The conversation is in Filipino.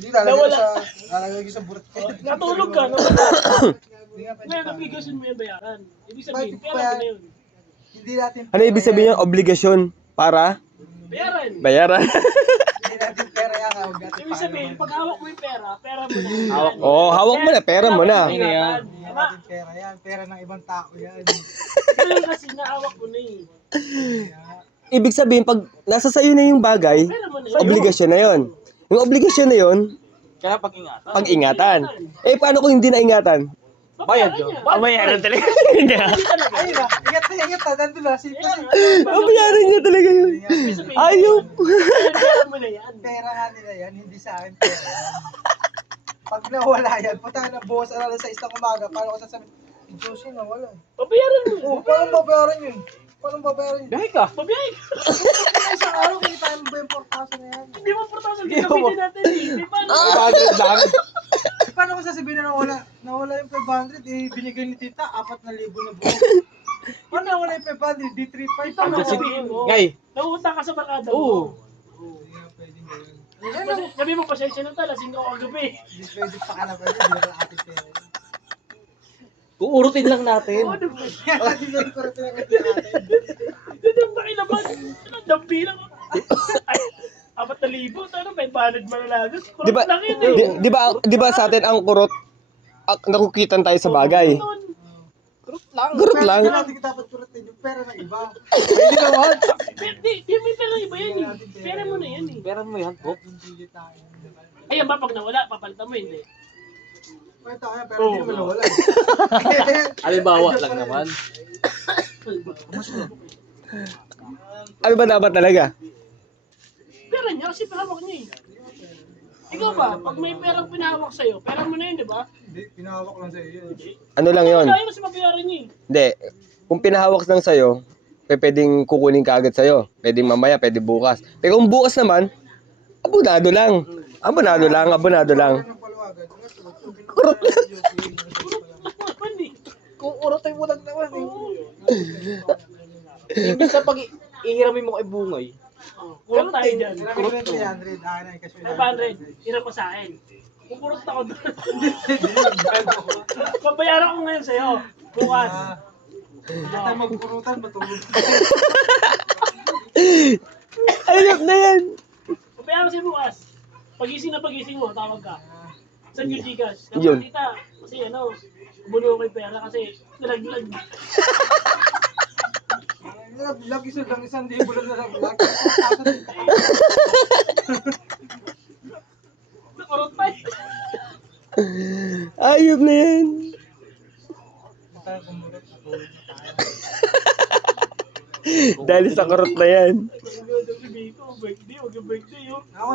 Hindi lalagay ko sa burat ko. Natulog ka, no? Hindi nga pwede Ngayon, pa. obligasyon mo yung bayaran. Ibig sabihin, Bakit pera pa- mo na yun. Hindi natin Ano ibig sabihin yung obligasyon para Bayaran. bayaran? Hindi natin pera yan. Huwag natin Ibig sabihin, pag hawak mo yung pera, pera mo na. Hawak mo. Oh, hawak mo na, pera mo na. Dapat ingatan. Hindi Tama? natin pera yan. Pera ng ibang tao yan. Ganun kasi nahawak mo na eh. Ibig sabihin, pag nasa sayo na yung bagay, Pera mo na yun. obligasyon na yon. Yung obligasyon na yon, Kaya pag-ingatan. pag-ingatan. Eh, paano kung hindi na-ingatan? Bayad yun. Bayaran talaga. Hindi ah. Ayun na. Ingat na ingat na. Nandun na. Kasi Bayaran niya talaga yun. Ibig sabihin, Ayaw. pera mo na yan. pera nga nila yan. Hindi sa akin pera yan. Pag nawala yan, punta na bukas alas 6 ng umaga. Paano ko sasabihin? Diyos yun, nawala. Pabayaran mo. Oh, paano babayaran yun? Paano babayaran yun? Biyahe ka. Pabayay. Isang araw, kita mo ba yung 4,000 na yan? Hindi mo 4,000 ginabitin natin eh. Di ba? 500 lang. Paano ko sasabihin na nawala yung 500, eh, binigay ni tita, 4,000 na buo. Paano nawala yung 500, di 3,500? Tama sabihin mo. Ngay. Nauutang ka sa barkada Oo. mo. Pwede ganyan. Sabi mo, pasensya na tala, lasing ako kagabi. Hindi pwede pa ka na pwede, hindi na ating pera. Uurutin lang natin. Oo, nagpapay. Hindi na ko rin pinagkati natin. Doon yung pakilaman. Dampi lang. Ay, 4,000. Ano, 500 manalagas. Di ba, Kurot lang yun eh. di ba sa atin ang kurot, nakukitan tayo sa bagay. Kurot lang. Kurot Pero lang. hindi natin dapat kurutin yung pera ng iba. Hindi naman. Di, may pera iba yan eh. Pera mo na yan eh. Pera mo yan, Bob. Hindi tayo. Ayan ba, pag nawala, papalitan mo, hindi. Pwede tayo, pero hindi naman nawala. Halimbawa lang naman. Ano ba dapat talaga? Pera niya, kasi pahawak niya eh. Ikaw ba, pag may perang pinahawak sa'yo, pera mo na yun, di ba? Hindi, pinahawak lang sa iyo. Ano lang yon? Kaya kasi mabayaran niya eh. Hindi. Kung pinahawak lang sa'yo, pwedeng kukunin ka agad sa'yo. Pwedeng mamaya, pwede bukas. Pero kung bukas naman, abonado lang. Abonado lang, abonado lang. Ang paluwagan, Kurot lang. Naman eh. Kung urutin mo lang naman eh. Oo. Imbis na pag ihiramin mo kay Bungay. Kurot tayo dyan. Kurot 300, akin na kasi 500, hirap ko sa akin. Kukurot ako doon. Pabayaran ko ngayon sa'yo. Bukas. Kita magkurutan, matulog. Ayop na yan. Pabayaran ko sa'yo bukas. Pagising na pagising mo, tawag ka. Saan yung Gcash? Yun. Tita, kasi ano, buno ko yung pera kasi nalaglag. Lagi sa lang isang libo lang nalaglag. Nakurot tayo. Ayop na yan. Tayo kumurot, matulog na tayo. Dahil sa kurot na yan. Sabi ko, birthday, huwag yung birthday yun. Ako